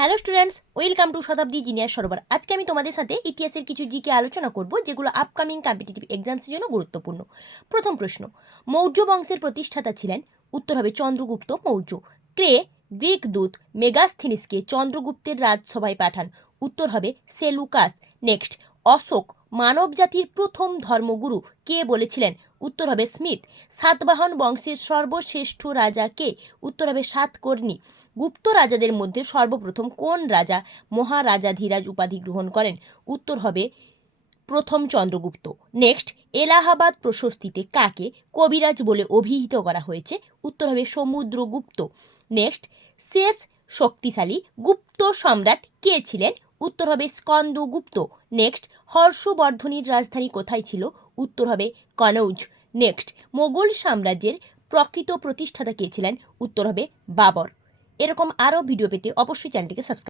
Hello students, welcome to Shatabdi junior সরোবর। আজকে আমি তোমাদের সাথে ইতিহাসের কিছু জিকে আলোচনা করব যেগুলো আপকামিং কম্পিটিটিভ এক্সামসের জন্য গুরুত্বপূর্ণ। প্রথম প্রশ্ন, মৌর্য বংশের প্রতিষ্ঠাতা ছিলেন? উত্তর হবে চন্দ্রগুপ্ত মৌর্য। কে গ্রিক দূত মেগাস্থিনিসকে চন্দ্রগুপ্তের রাজসভায় পাঠান? উত্তর হবে সেলুকাস। নেক্সট, অশোক মানব জাতির প্রথম ধর্মগুরু কে বলেছিলেন? উত্তর হবে স্মিথ। সাতবাহন বংশের সর্বশ্রেষ্ঠ রাজা কে? উত্তর হবে সাতকর্ণী। গুপ্ত রাজাদের মধ্যে সর্বপ্রথম কোন রাজা মহারাজাধিরাজ উপাধি গ্রহণ করেন? উত্তর হবে প্রথম চন্দ্রগুপ্ত। নেক্সট, এলাহাবাদ প্রশস্তিতে কাকে কবিরাজ বলে অভিহিত করা হয়েছে? উত্তর হবে সমুদ্রগুপ্ত। নেক্সট, শেষ শক্তিশালী গুপ্ত সম্রাট কে ছিলেন? উত্তর হবে স্কন্দগুপ্ত। নেক্সট, হর্ষবর্ধনীর রাজধানী কোথায় ছিল? উত্তর হবে কনৌজ। নেক্সট, মোগল সাম্রাজ্যের প্রকৃত প্রতিষ্ঠাতা কে ছিলেন? উত্তর হবে বাবর। এরকম আরও ভিডিও পেতে অবশ্যই চ্যানেলটিকে সাবস্ক্রাইব